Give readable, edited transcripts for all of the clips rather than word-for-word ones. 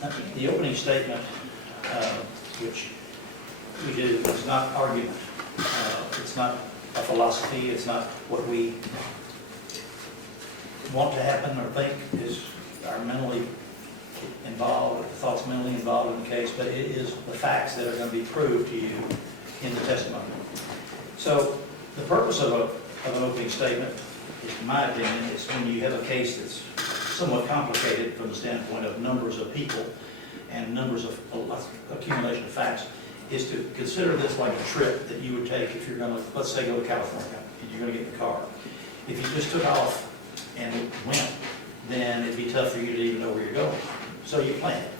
The opening statement, which we do, is not argument. It's not a philosophy. It's not what we want to happen or think is our mentally involved, or thoughts mentally involved in the case, but it is the facts that are going to be proved to you in the testimony. So the purpose of an opening statement, in my opinion, is when you have a case that's somewhat complicated from the standpoint of numbers of people and numbers of accumulation of facts, is to consider this like a trip that you would take if you're going to, let's say, go to California and you're going to get in the car. If you just took off and went, then it'd be tough for you to even know where you're going. So you plan it.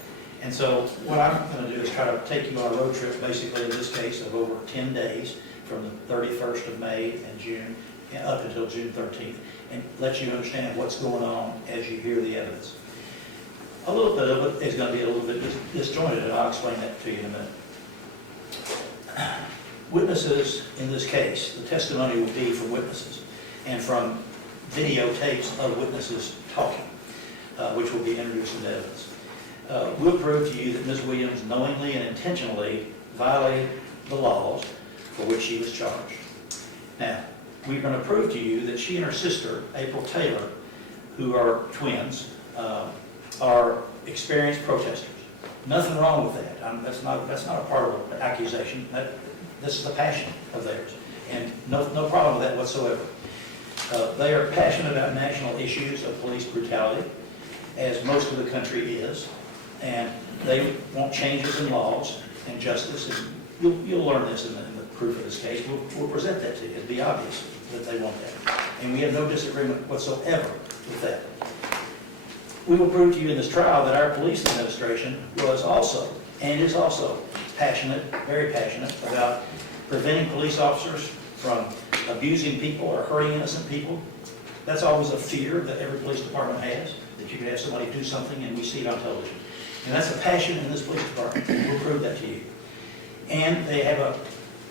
And so what I'm going to do is try to take you on a road trip, basically in this case, of over 10 days, from the 31st of May and June, up until June 13th, and let you understand what's going on as you hear the evidence. A little bit of it is going to be a little bit disjointed, and I'll explain that to you in a minute. Witnesses in this case, the testimony will be from witnesses and from videotapes of witnesses talking, which will be introduced into evidence. We'll prove to you that Ms. Williams knowingly and intentionally violated the laws for which she was charged. Now, we're going to prove to you that she and her sister, April Taylor, who are twins, are experienced protesters. Nothing wrong with that. That's not a part of the accusation. This is the passion of theirs, and no problem with that whatsoever. They are passionate about national issues of police brutality, as most of the country is, and they want changes in laws and justice. And you'll learn this in the proof of this case. We'll present that to you. It'll be obvious that they want that, and we have no disagreement whatsoever with that. We will prove to you in this trial that our police administration was also, and is also, passionate, very passionate, about preventing police officers from abusing people or hurting innocent people. That's always a fear that every police department has, that you could have somebody do something and we see it on television. And that's a passion in this police department. We'll prove that to you. And they have a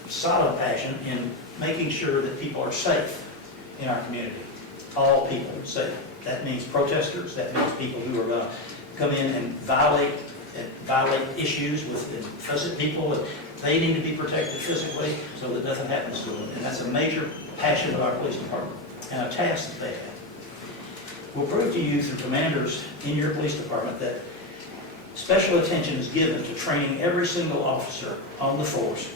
solid passion in making sure that people are safe in our community. All people are safe. That means protesters. That means people who are going to come in and violate issues with innocent people. And they need to be protected physically so that nothing happens to them. And that's a major passion of our police department and a task that they have. We'll prove to you through commanders in your police department that special attention is given to training every single officer on the force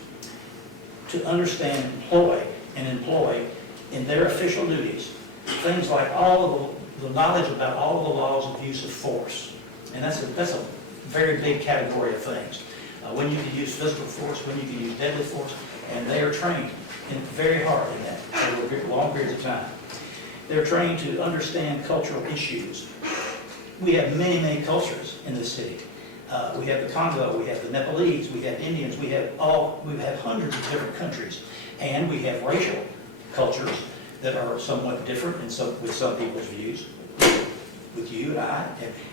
to understand and employ in their official duties things like all of the knowledge about all of the laws of use of force. And that's a very big category of things. When you can use physical force, when you can use deadly force, and they are trained very hard in that over long periods of time. They're trained to understand cultural issues. We have many, many cultures in this city. We have the Congo, we have the Nepalese, we have Indians, we have hundreds of different countries, and we have racial cultures that are somewhat different with some people's views, with you and I,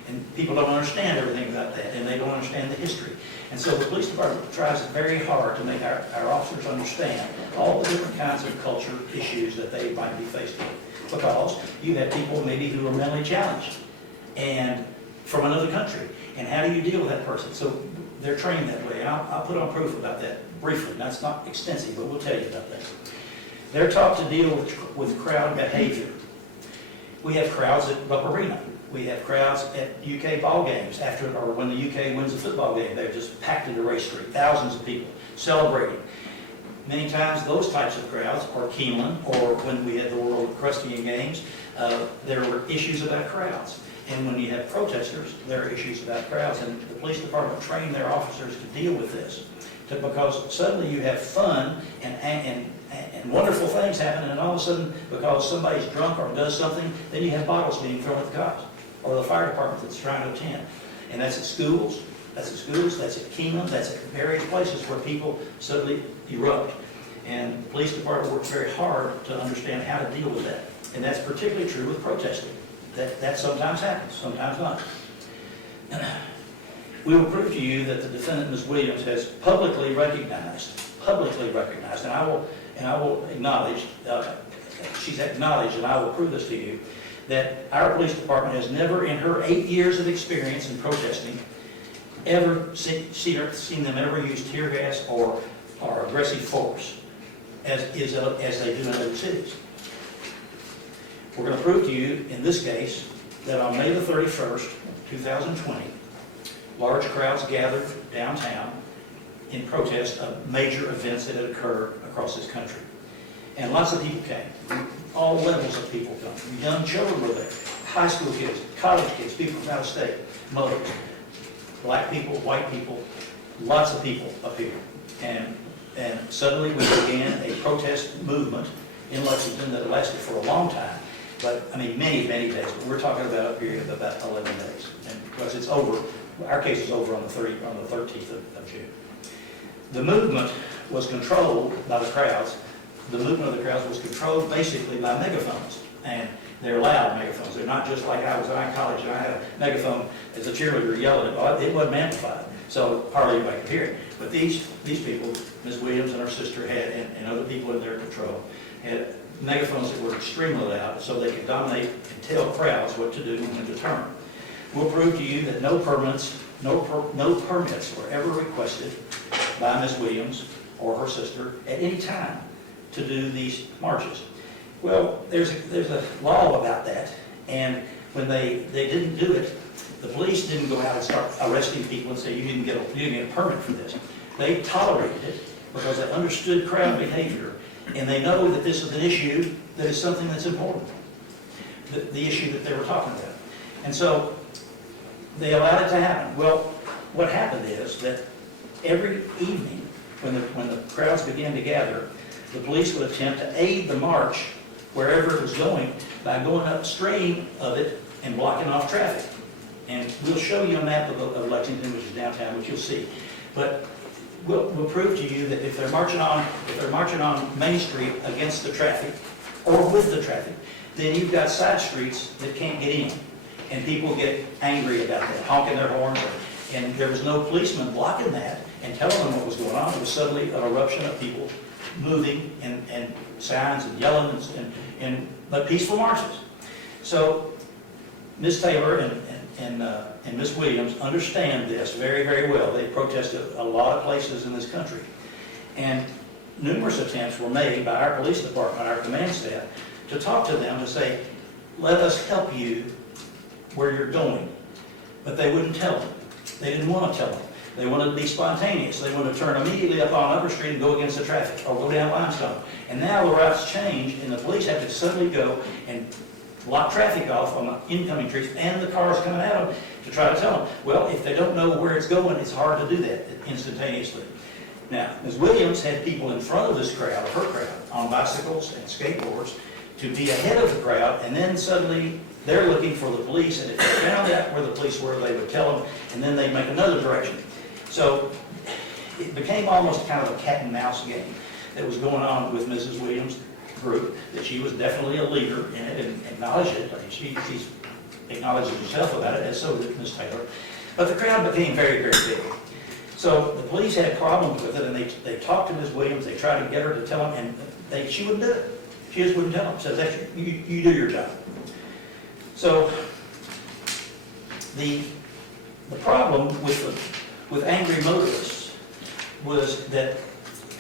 and people don't understand everything about that, and they don't understand the history. And so the police department tries very hard to make our officers understand all the different kinds of culture issues that they might be faced with. Because you have people maybe who are mentally challenged and from another country. And how do you deal with that person? So they're trained that way. And I'll put on proof about that briefly. Now, it's not extensive, but we'll tell you about that. They're taught to deal with crowd behavior. We have crowds at Rupp Arena. We have crowds at UK ball games or when the UK wins a football game. They're just packed into Race Street, thousands of people celebrating. Many times those types of crowds, or Keeneland, or when we had the World Equestrian Games, there were issues about crowds. And when you have protesters, there are issues about crowds. And the police department trained their officers to deal with this. Because suddenly you have fun and wonderful things happen, and all of a sudden, because somebody's drunk or does something, then you have bottles being thrown at the cops or the fire department that's trying to attend. And that's at schools, that's at Keeneland, that's at various places where people suddenly erupt. And the police department works very hard to understand how to deal with that. And that's particularly true with protesting. That sometimes happens, sometimes not. We will prove to you that the defendant, Ms. Williams, has publicly recognized, and I will acknowledge, she's acknowledged, and I will prove this to you, that our police department has never, in her 8 years of experience in protesting, ever seen them ever use tear gas or aggressive force as they do in other cities. We're going to prove to you, in this case, that on May the 31st, 2020, large crowds gathered downtown in protest of major events that had occurred across this country. And lots of people came. All levels of people come. Young children were there. High school kids, college kids, people from out of state, mothers, black people, white people, lots of people appeared. And suddenly we began a protest movement in Lexington that lasted for a long time. But, I mean, many, many days. But we're talking about a period of about 11 days. And because it's over, our case is over on the 13th of June. The movement was controlled by the crowds. The movement of the crowds was controlled basically by megaphones. And they're loud megaphones. They're not just like I was in college and I had a megaphone as a cheerleader yelling at it. It wasn't amplified, so hardly anybody could hear it. But these people, Ms. Williams and her sister had, and other people in their patrol, had megaphones that were extremely loud so they could dominate and tell crowds what to do and when to turn. We'll prove to you that no permits were ever requested by Ms. Williams or her sister at any time to do these marches. Well, there's a law about that, and when they didn't do it, the police didn't go out and start arresting people and say you didn't get a permit for this. They tolerated it because they understood crowd behavior, and they know that this is an issue that is something that's important, the issue that they were talking about. And so they allowed it to happen. Well, what happened is that every evening when the crowds began to gather, the police would attempt to aid the march wherever it was going by going upstream of it and blocking off traffic. And we'll show you a map of Lexington, which is downtown, which you'll see. But we'll prove to you that if they're marching on Main Street against the traffic or with the traffic, then you've got side streets that can't get in. And people get angry about that, honking their horns. And there was no policeman blocking that and telling them what was going on. It was suddenly an eruption of people moving and signs and yelling but peaceful marches. So Ms. Taylor and Ms. Williams understand this very, very well. They protested a lot of places in this country. And numerous attempts were made by our police department, our command staff, to talk to them to say, let us help you where you're going. But they wouldn't tell them. They didn't want to tell them. They wanted to be spontaneous. They wanted to turn immediately up on Upper Street and go against the traffic or go down Limestone. And now the routes changed and the police have to suddenly go and block traffic off on the incoming streets and the cars coming at them to try to tell them. Well, if they don't know where it's going, it's hard to do that instantaneously. Now, Ms. Williams had people in front of this crowd, her crowd, on bicycles and skateboards to be ahead of the crowd, and then suddenly they're looking for the police, and if they found out where the police were, they would tell them, and then they'd make another direction. So it became almost kind of a cat and mouse game that was going on with Mrs. Williams' group, that she was definitely a leader in it and acknowledged it. I mean, she's acknowledged herself about it, as so did Ms. Taylor. But the crowd became very, very big. So the police had problems with it, and they talked to Ms. Williams. They tried to get her to tell them, and she wouldn't do it. She just wouldn't tell them. Says, you do your job. So the problem with angry motorists was that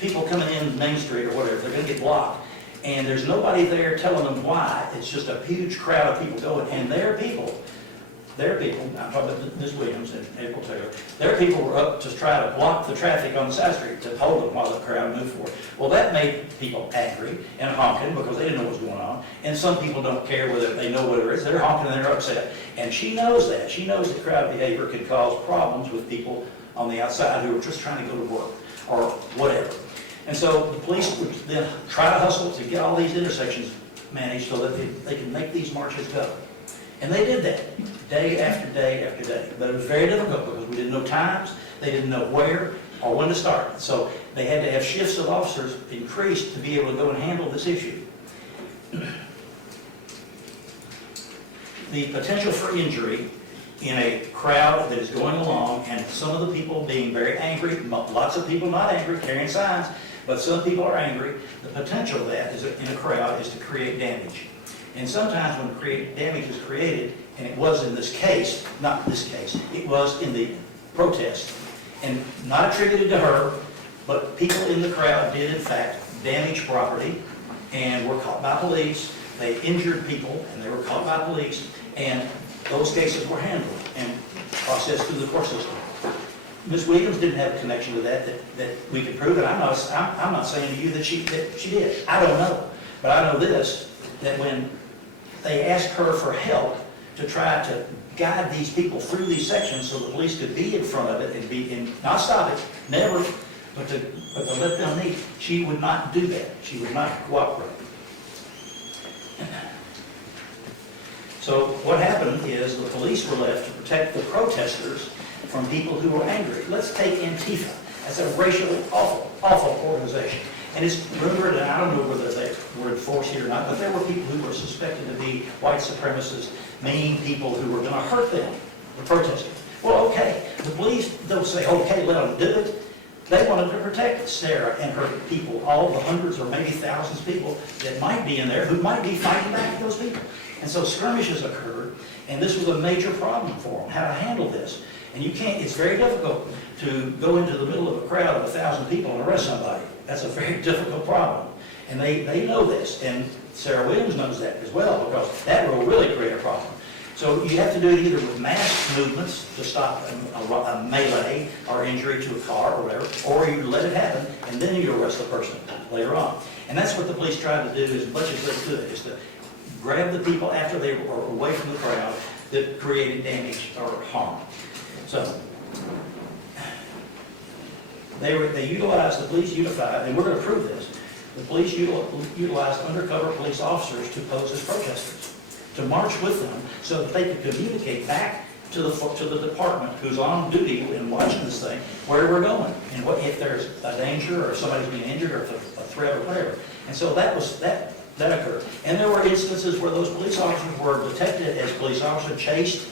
people coming in Main Street or whatever, they're going to get blocked, and there's nobody there telling them why. It's just a huge crowd of people going, and their people, I'm talking about Ms. Williams and April Taylor, their people were up to try to block the traffic on the side street to hold them while the crowd moved forward. Well, that made people angry and honking because they didn't know what was going on, and some people don't care whether they know what it is. They're honking and they're upset, and she knows that. She knows that crowd behavior can cause problems with people on the outside who are just trying to go to work or whatever. And so the police would then try to hustle to get all these intersections managed so that they can make these marches go. And they did that day after day after day. But it was very difficult because we didn't know times, they didn't know where or when to start. So they had to have shifts of officers increased to be able to go and handle this issue. The potential for injury in a crowd that is going along, and some of the people being very angry, lots of people not angry, carrying signs, but some people are angry. The potential of that is in a crowd is to create damage. And sometimes when damage is created, and it was in this case, not this case, it was in the protest, and not attributed to her, but people in the crowd did in fact damage property and were caught by police. They injured people and they were caught by police, and those cases were handled and processed through the court system. Ms. Williams didn't have a connection to that we could prove it. I'm not saying to you that she did. I don't know. But I know this, that when they asked her for help to try to guide these people through these sections so the police could be in front of it and not stop it, never, but to let them lead, she would not do that. She would not cooperate. So what happened is the police were left to protect the protesters from people who were angry. Let's take Antifa. That's a racially awful organization. And it's rumored, and I don't know whether they were enforced here or not, but there were people who were suspected to be white supremacists, mean people who were going to hurt them, the protesters. Well, okay, the police don't say, okay, let them do it. They wanted to protect Sarah and her people, all the hundreds or maybe thousands of people that might be in there who might be fighting back at those people. And so skirmishes occurred, and this was a major problem for them, how to handle this. And you can't, it's very difficult to go into the middle of a crowd of 1,000 people and arrest somebody. That's a very difficult problem. And they know this, and Sarah Williams knows that as well, because that will really create a problem. So you have to do it either with mass movements to stop a melee or injury to a car or whatever, or you let it happen, and then you arrest the person later on. And that's what the police tried to do as much as they could, is to grab the people after they were away from the crowd that created damage or harm. So they utilized, the police unified, and we're going to prove this, the police utilized undercover police officers to pose as protesters, to march with them so that they could communicate back to the department who's on duty and watching this thing, where we're going, and what if there's a danger or somebody's being injured or a threat or whatever. And so that occurred. And there were instances where those police officers were detected as police officers, chased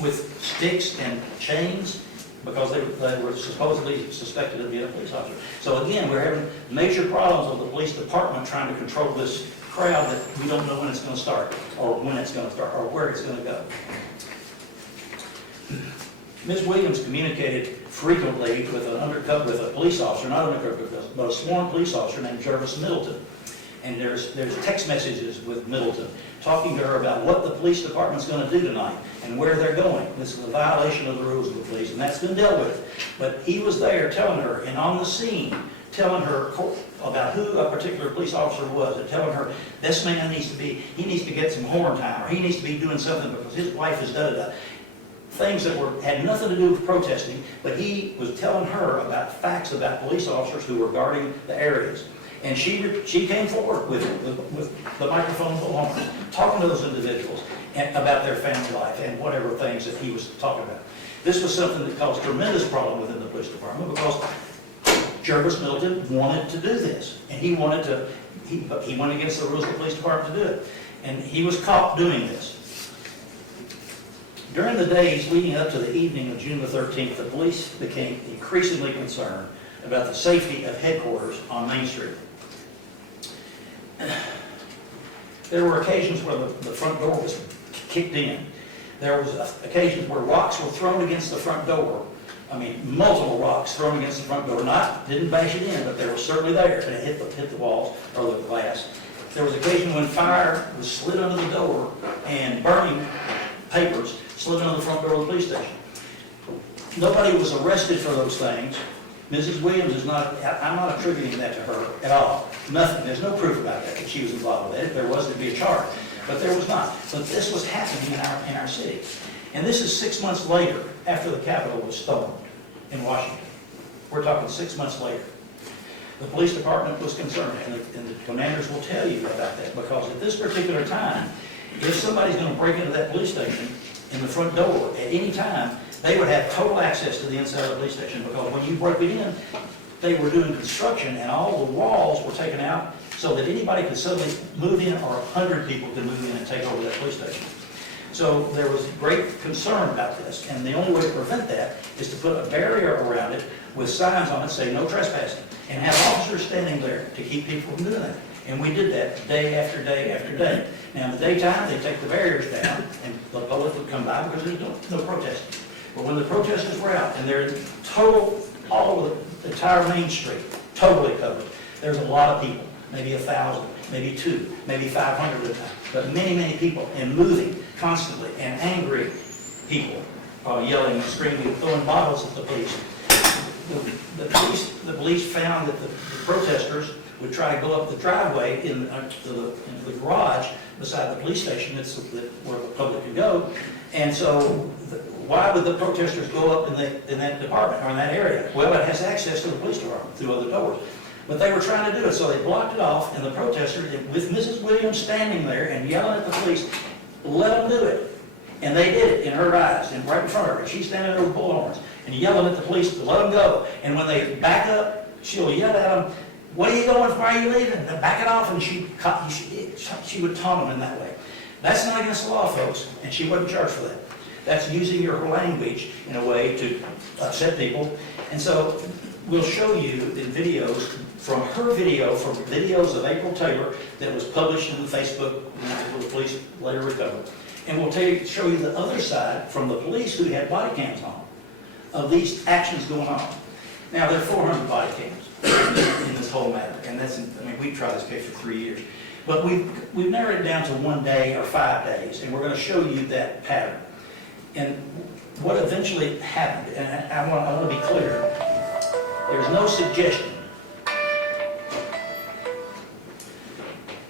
with sticks and chains because they were supposedly suspected of being a police officer. So again, we're having major problems with the police department trying to control this crowd that we don't know when it's going to start, or when it's going to start, or where it's going to go. Ms. Williams communicated frequently with a police officer, not undercover, but a sworn police officer named Jervis Middleton. And there's text messages with Middleton talking to her about what the police department's going to do tonight and where they're going. This is a violation of the rules of the police, and that's been dealt with. But he was there telling her, and on the scene, telling her about who a particular police officer was, and telling her, this man needs to get some horn time, or he needs to be doing something because his wife is da-da-da. Things that had nothing to do with protesting, but he was telling her about facts about police officers who were guarding the areas. And she came forward with the microphone full on, talking to those individuals about their family life and whatever things that he was talking about. This was something that caused tremendous problem within the police department because Jervis Middleton wanted to do this, and he went against the rules of the police department to do it, and he was caught doing this. During the days leading up to the evening of June the 13th, the police became increasingly concerned about the safety of headquarters on Main Street. There were occasions where the front door was kicked in. There was occasions where rocks were thrown against the front door. I mean, multiple rocks thrown against the front door. Didn't bash it in, but they were certainly there, and it hit the walls or the glass. There was occasion when fire was slid under the door and burning papers slid under the front door of the police station. Nobody was arrested for those things. Mrs. Williams I'm not attributing that to her at all. Nothing. There's no proof about that she was involved with it. If there was, there'd be a charge. But there was not. But this was happening in our city. And this is 6 months later, after the Capitol was stormed in Washington. We're talking 6 months later. The police department was concerned, and the commanders will tell you about that, because at this particular time, if somebody's going to break into that police station in the front door at any time, they would have total access to the inside of the police station, because when you broke it in, they were doing construction and all the walls were taken out so that anybody could suddenly move in, or 100 people could move in and take over that police station. So there was great concern about this, and the only way to prevent that is to put a barrier around it with signs on it saying no trespassing, and have officers standing there to keep people from doing that. And we did that day after day after day. Now in the daytime, they take the barriers down, and the public would come by because there's no protesting. But when the protesters were out, and they're total, all over the entire Main Street, totally covered, there's a lot of people, maybe 1,000, maybe 2, maybe 500 at a time, but many, many people, and moving constantly, and angry people, yelling and screaming, throwing bottles at the police. The police found that the protesters would try to go up the driveway into the garage beside the police station, that's where the public can go. And so, why would the protesters go up in that department or in that area? Well, it has access to the police department through other doors. But they were trying to do it, so they blocked it off, and the protesters, with Mrs. Williams standing there and yelling at the police, let them do it. And they did it in her eyes, and right in front of her. She's standing there with bullhorns and yelling at the police to let them go. And when they back up, she'll yell at them, "What are you going for? Why are you leaving?" And back it off, and she would taunt them in that way. That's not against the law, folks, and she wasn't charged for that. That's using your language in a way to upset people. And so we'll show you in videos from her video, from videos of April Taylor that was published in the Facebook that the police later recovered. And we'll show you the other side from the police who had body cams on of these actions going on. Now, there are 400 body cams in this whole matter, and we've tried this case for 3 years. But we've narrowed it down to 1 day or 5 days, and we're going to show you that pattern. And what eventually happened, and I want to be clear, there's no suggestion.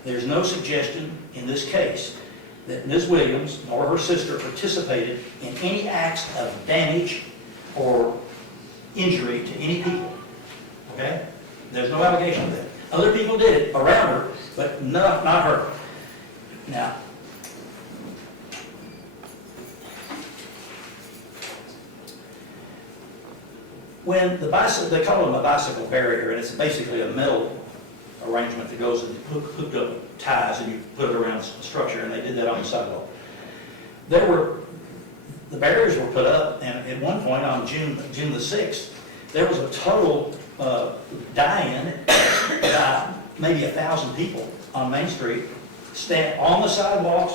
There's no suggestion in this case that Ms. Williams nor her sister participated in any acts of damage or injury to any people. Okay? There's no allegation of that. Other people did it around her, but not her. Now, when the bicycle, they call them a bicycle barrier, and it's basically a metal arrangement that goes and hooked up ties, and you put it around the structure, and they did that on the sidewalk. The barriers were put up, and at one point on June the 6th, there was a total die-in by maybe 1,000 people on Main Street, stand on the sidewalks,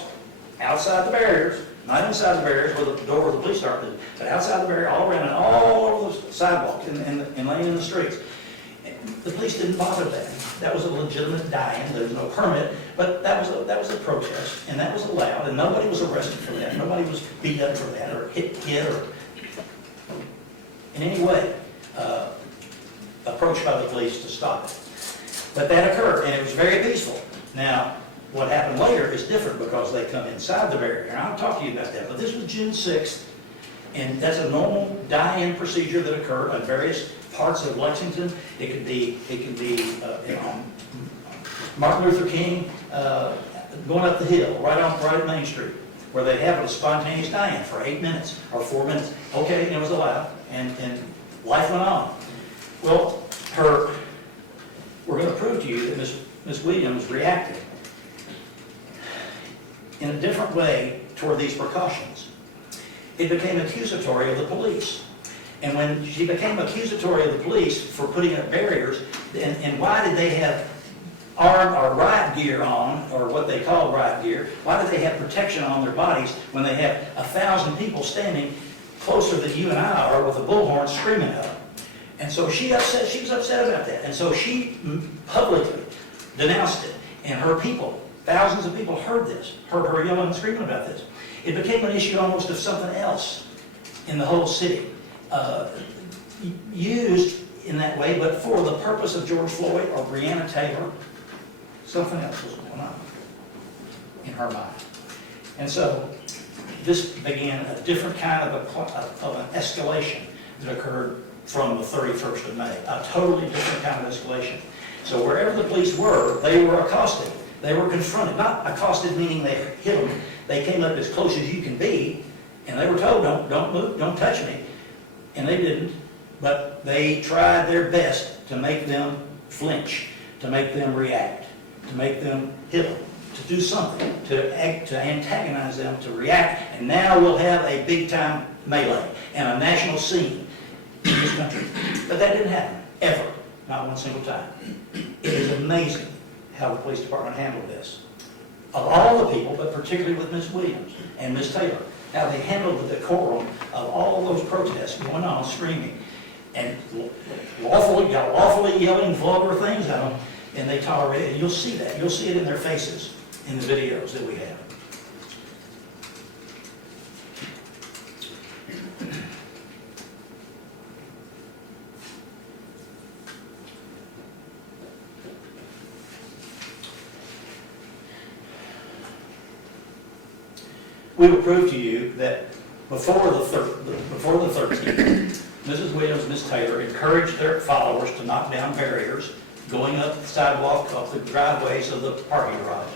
outside the barriers, not inside the barriers where the door where the police started, but outside the barrier, all around and all over the sidewalk and laying in the streets. The police didn't bother that. That was a legitimate die-in. There was no permit, but that was a protest, and that was allowed, and nobody was arrested for that. Nobody was beat up for that, or hit or in any way approached by the police to stop it. But that occurred, and it was very peaceful. Now, what happened later is different because they come inside the barrier, and I'll talk to you about that. But this was June 6th, and that's a normal die-in procedure that occurred on various parts of Lexington. It could be Martin Luther King going up the hill, right at Main Street, where they have a spontaneous die-in for 8 minutes or 4 minutes. Okay, and it was allowed, and life went on. Well, we're going to prove to you that Ms. Williams reacted in a different way toward these precautions. It became accusatory of the police. And when she became accusatory of the police for putting up barriers, and why did they have armed or riot gear on, or what they call riot gear, why did they have protection on their bodies when they had 1,000 people standing closer than you and I are with a bullhorn screaming at them? And so she was upset about that. And so she publicly denounced it. And her people, thousands of people heard her yelling and screaming about this. It became an issue almost of something else in the whole city. Used in that way, but for the purpose of George Floyd or Breonna Taylor, something else was going on in her mind. And so this began a different kind of an escalation that occurred from the 31st of May, a totally different kind of escalation. So wherever the police were, they were accosted. They were confronted. Not accosted meaning they hit them. They came up as close as you can be, and they were told, don't move, don't touch me. And they didn't, but they tried their best to make them flinch, to make them react, to make them hit them, to do something, to antagonize them, to react, and now we'll have a big-time melee and a national scene in this country. But that didn't happen, ever, not one single time. It is amazing how the police department handled this. Of all the people, but particularly with Ms. Williams and Ms. Taylor, how they handled the decorum of all those protest going on, screaming, and lawfully yelling vulgar things at them, and they tolerate it. And you'll see that. You'll see it in their faces in the videos that we have. We will prove to you that before the 13th, Mrs. Williams, Ms. Taylor encouraged their followers to knock down barriers going up the sidewalk, up the driveways of the parking garage.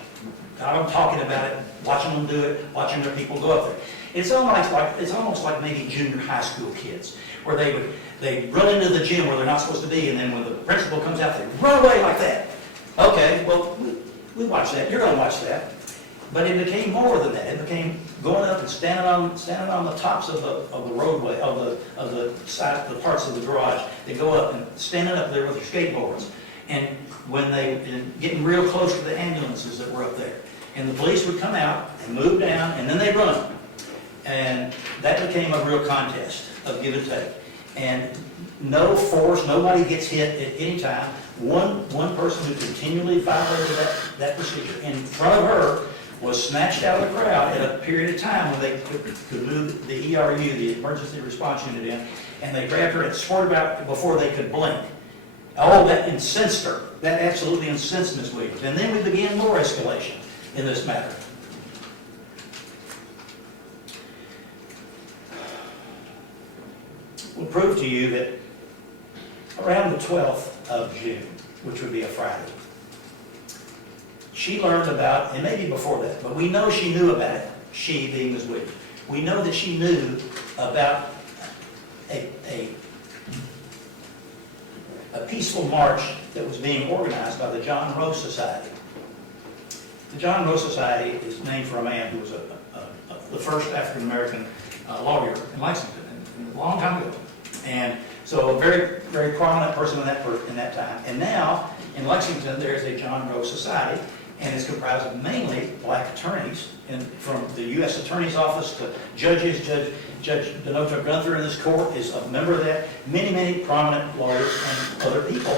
I'm talking about it, watching them do it, watching their people go up there. It's almost like maybe junior high school kids, where they run into the gym where they're not supposed to be, and then when the principal comes out, they run away like that. Okay, well, we watch that. You're going to watch that. But it became more than that. It became going up and standing on the tops of the roadway, of the side, the parts of the garage. They go up and standing up there with their skateboards. And when getting real close to the ambulances that were up there, and the police would come out and move down, and then they'd run. And that became a real contest of give and take. And no force, nobody gets hit at any time. One person who continually violated that procedure in front of her was snatched out of the crowd at a period of time when they could move the ERU, the emergency response unit, in, and they grabbed her and swerved out before they could blink. Oh, that incensed her. That absolutely incensed Ms. Williams. And then we began more escalation in this matter. We'll prove to you that around the 12th of June, which would be a Friday, she learned about, and maybe before that, but we know she knew about it, she being Ms. Williams. We know that she knew about a peaceful march that was being organized by the John Roe Society. The John Roe Society is named for a man who was the first African-American lawyer in Lexington a long time ago. And so a very, very prominent person in that time. And now, in Lexington, there's a John Roe Society, and it's comprised of mainly black attorneys, from the U.S. Attorney's Office to judges. Judge Denoto Gunther in this court is a member of that. Many, many prominent lawyers and other people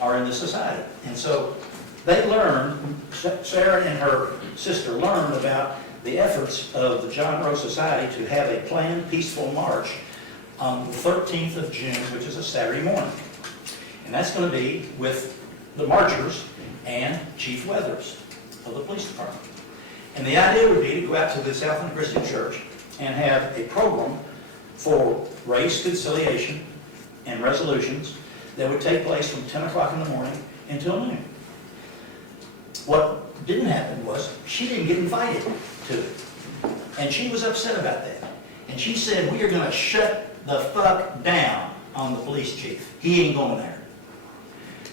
are in this society. And so they learned, Sarah and her sister learned about the efforts of the John Roe Society to have a planned peaceful march on the 13th of June, which is a Saturday morning. And that's going to be with the marchers and Chief Weathers of the police department. And the idea would be to go out to the Southland Christian Church and have a program for race conciliation and resolutions that would take place from 10 o'clock in the morning until noon. What didn't happen was she didn't get invited to it. And she was upset about that. And she said, we are going to shut the fuck down on the police chief. He ain't going there.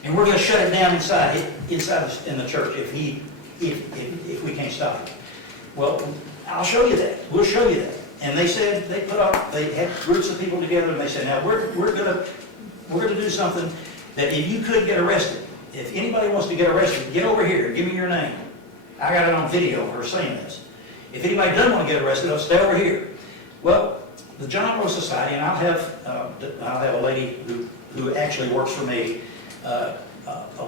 And we're going to shut it down inside in the church if we can't stop it. Well, I'll show you that. We'll show you that. And they said, they had groups of people together, and they said, now we're going to do something that if you could get arrested, if anybody wants to get arrested, get over here, give me your name. I got it on video of her saying this. If anybody doesn't want to get arrested, I'll stay over here. Well, the John Roe Society, and I'll have a lady who actually works for me, a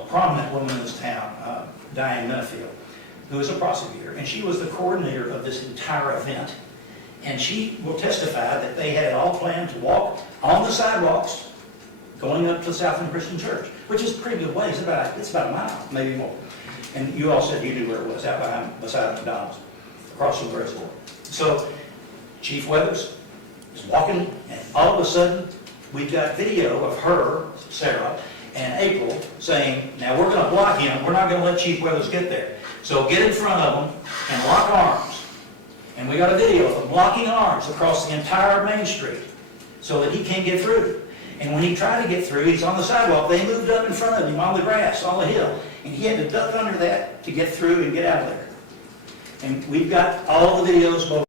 prominent woman in this town, Diane Minifield, who is a prosecutor, and she was the coordinator of this entire event. And she will testify that they had it all planned to walk on the sidewalks going up to the Southland Christian Church, which is a pretty good way. It's about a mile, maybe more. And you all said you knew where it was, out beside McDonald's, across from the reservoir. So Chief Weathers is walking, and all of a sudden, we've got video of her, Sarah, and April saying, now we're going to block him. We're not going to let Chief Weathers get there. So get in front of him and lock arms. And we got a video of them locking arms across the entire Main Street so that he can't get through. And when he tried to get through, he's on the sidewalk. They moved up in front of him on the grass, on the hill. And he had to duck under that to get through and get out of there. And we've got all the videos, both